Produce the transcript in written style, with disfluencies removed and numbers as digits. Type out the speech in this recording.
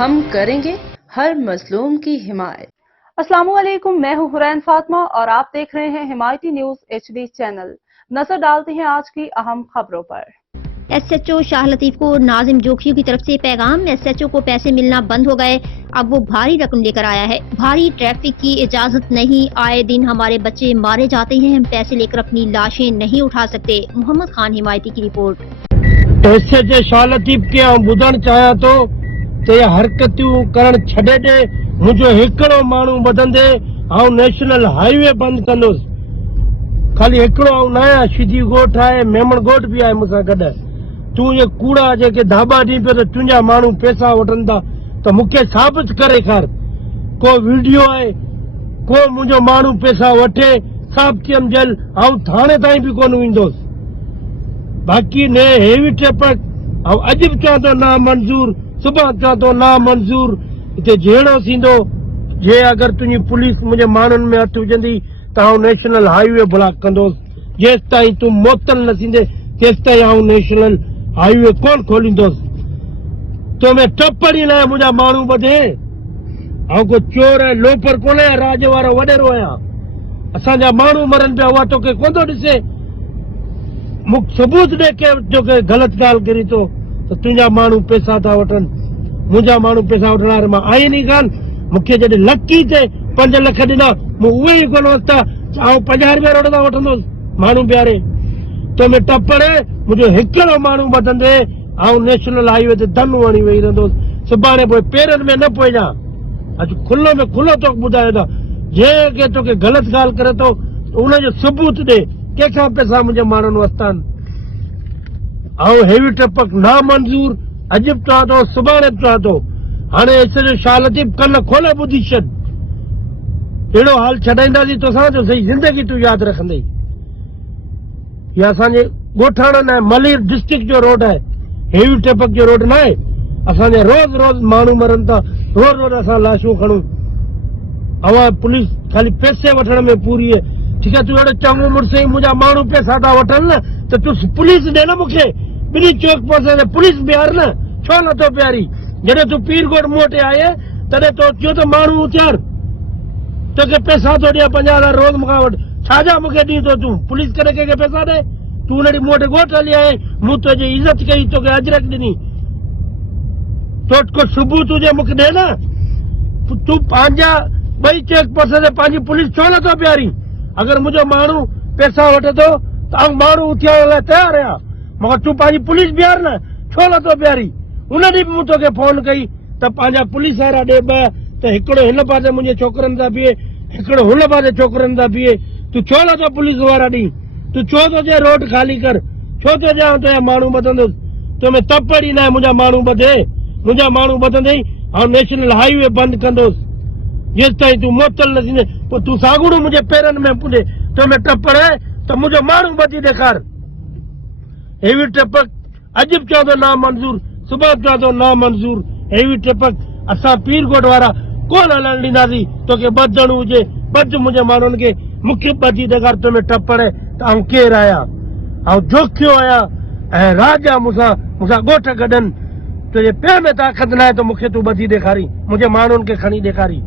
ہم کریں گے ہر مظلوم کی حمایت۔ السلام علیکم، میں ہوں حرین فاطمہ اور آپ دیکھ رہے ہیں حمایتی نیوز HD چینل۔ نظر ڈالتے ہیں آج کی اہم خبروں پر۔ SHO شاہ لطیف کو ناظم جوکھیوں کی طرف سے پیغام، SHO کو پیسے ملنا بند ہو گئے، اب وہ بھاری رقم لے کر آیا ہے۔ بھاری ٹریفک کی اجازت نہیں، آئے دن ہمارے بچے مارے جاتے ہیں، ہم پیسے لے کر اپنی لاشیں نہیں اٹھا سکتے۔ محمد خان حمایتی کی رپورٹ۔ SHO شاہ لطیف کے بدھن چاہیا تو تے حرکتوں کرن چھڈے ڈے، مجھو ہکڑو مانو بدندے آؤں نیشنل ہائی وے بند کندوس۔ خالی ہکڑو آؤں نہ آیا، شدی گوٹ آئے، میمن گوٹ بھی آئے مسا گڈ۔ تو یہ کوڑا جے کے دھابا ڈی پہ تو تنجا مانو پیسہ وٹن تا تو مکھے ثابت کرے کر، کو ویڈیو آئے، کو مجھو مانو پیسہ وٹے ثابت کیم جل آؤں تھانے تائیں بھی کونو ویندوس۔ باقی نے ہیوی ٹریفک اجب چاہ تو نا منظور، صبح چاہ تو نا منظور، اتنے جھیڑو سیندو جے اگر تنجی پولیس مجھے مانن میں ہتھ وجندی تو آؤں نیشنل ہائی وے بلاک کندوس۔ جیس تائیں تم معطل نہ سیندے تیس تائیں آؤں نیشنل ہائی وے کون کھولندوس۔ تو میں ٹپڑی نہ مجھا مانو بدھے آؤں کو چور ہے لوپر کونے راج وارا وڈیرو آیا اسان جا مانو مرن پہ ہوا تو کہ کون تو ڈسے مک ثبوت دے کے جو کہ غلط گال کری تو تنجا مانو پیسہ تھا وٹن، مجھا مانو پیسہ وٹن آرے ماں آئی نہیں کان مکھے جڑے لکی تے 5 لکھ ڈنا مو اوے ہی کون وستا آؤں 50 روپیا روڈا وٹن دوس مانو پیارے۔ تو میں ٹپڑے مجھے ہکڑو مانو بدندے آؤں نیشنل ہائی وے تے دن وانی وئی رہندوس، سبانے پوئے پیرن میں نہ پوئے جا اج کھلو میں کھلو تو بدھائے دا جے کہ تو کہ غلط گال کرے تو انہیں جو ثبوت دے کہ کھا پیسہ مجھے مانن وستان۔ آؤں ہیوی ٹریفک نا منظور، اجب چاہ تو سبانے چاہ تو ہانے SHO شاہ لطیف کل کھولے بدھی شد اڑو حال چھڈائندا سی تو سان جو صحیح زندگی تو یاد رکھندے۔ یہ اسان جے گوٹھانا نہ ملیر ڈسٹرکٹ جو روڈ ہے، ہیوی ٹریفک جو روڈ نہ ہے، اسان جے روز روز مانو مرن تا، روز روز اسان لاشوں کھڑوں۔ عوام پولیس خالی پیسے وٹھن میں پوری ہے، ٹھیک ہے تو اڑے چنگو مرسے مجھا مانو پیسہ تا وٹھن نا تو پولیس دے نا مکھے بنی چوک پاسے سے پولیس بیار نا چھو نہ تو پیاری جڑے تو پیر گوڑ موٹے آئے تڑے تو جو تو مانو اچار تو کہ پیسہ تو دیا 50,000 روز مقاوٹ چھاجا مکھے دی تو پولیس کرے کہ پیسہ دے تو نڑی موٹے گوٹ لے آئے مو تو جے عزت کہی تو کہ اجرک دنی تو کو ثبوت تجھے مکھ دے نا تو پانجا بھائی چیک پاسے سے پانجی پولیس چھو نہ تو پیاری اگر مجھے مانو پیسہ وٹے تو ہم مانو اتیا والے تیار ہے مگر تو پانجی پولیس بیار نا چھو نہ تو پیاری انہیں بھی مو تو کے فون کئی تو پانجا پولیس آرا دے با تو ہکڑو ہن پاسے مجھے چھوکرن دا پیے ہکڑو ہن پاسے چھوکرن دا پیے تو چھو نہ تو پولیس وارا دی تو چھو تو جے روڈ خالی کر چھو تو جا تو مانو بدندوس تو میں تپڑی نہ مجھا مانو بدے مجھا مانو بدندے اور نیشنل ہائی وے بند کندوس جس تائیں تو معطل نہ سیندے تو ساگڑو مجھے پیرن میں پوندے تو میں ٹپڑے تو مجھے مانو بدی دکھار۔ ہیوی ٹریفک اجب چاہ تو نا منظور، صبح چاہ تو نا منظور، ہیوی ٹریفک اسا پیر گوٹ وارا کون ہلن ڈینداسی تو کہ بدن ہوجے بد مجھے مانن کے مکھی بدی دکھار تو میں ٹپڑے تو ہم کیر آیا آؤں جوکھیو آیا اے راجا مسا گوٹھ گڈن تو یہ پہ میں طاقت نہ ہے تو مکھے تو بدی دکھاری مجھے مانن کے کھنی دکھاری۔